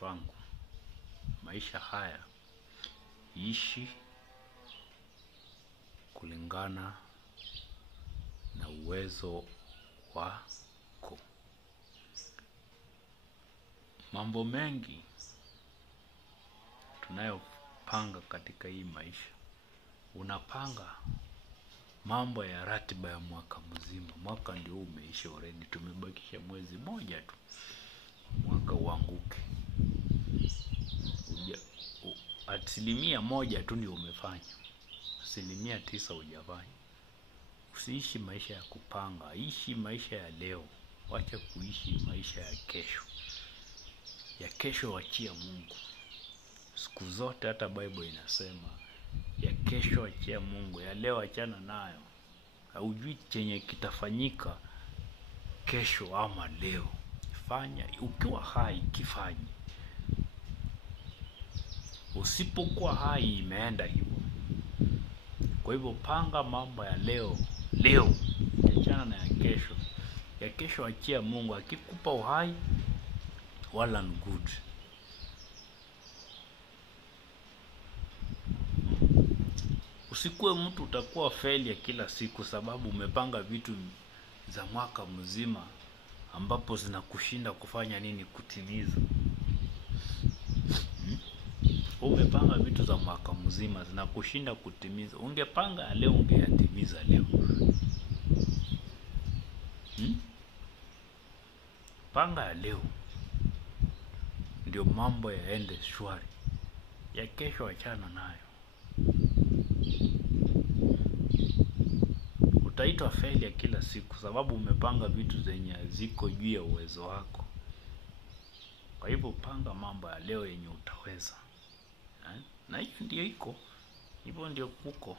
watu wangu, maisha haya ishi kulingana na uwezo wako. Mambo mengi tunayopanga katika hii maisha, unapanga mambo ya ratiba ya mwaka mzima. Mwaka ndio umeisha already, tumebakisha mwezi moja tu mwaka uanguke. Asilimia moja tu ndio umefanya, 9% hujafanya. Usiishi maisha ya kupanga, ishi maisha ya leo. Wacha kuishi maisha ya kesho. Ya kesho wachia Mungu. Siku zote hata Bible inasema ya kesho wachia Mungu, ya leo achana nayo. Haujui chenye kitafanyika kesho ama leo. Fanya ukiwa hai, kifanye. Usipokuwa hai, imeenda hivyo. Kwa hivyo panga mambo ya leo, achana na ya kesho. Ya kesho achia Mungu, akikupa uhai wala ni good. Usikuwe mtu utakuwa failure kila siku sababu umepanga vitu za mwaka mzima ambapo zinakushinda kufanya nini, kutimiza. Umepanga vitu za mwaka mzima zinakushinda kutimiza. Ungepanga ya leo, ungeyatimiza leo. Panga ya leo ndio mambo yaende shwari. Ya kesho achana nayo. Utaitwa failure kila siku sababu umepanga vitu zenye ziko juu ya uwezo wako. Kwa hivyo panga mambo ya leo yenye utaweza. Na hiyo ndio iko. Hivyo ndio kuko.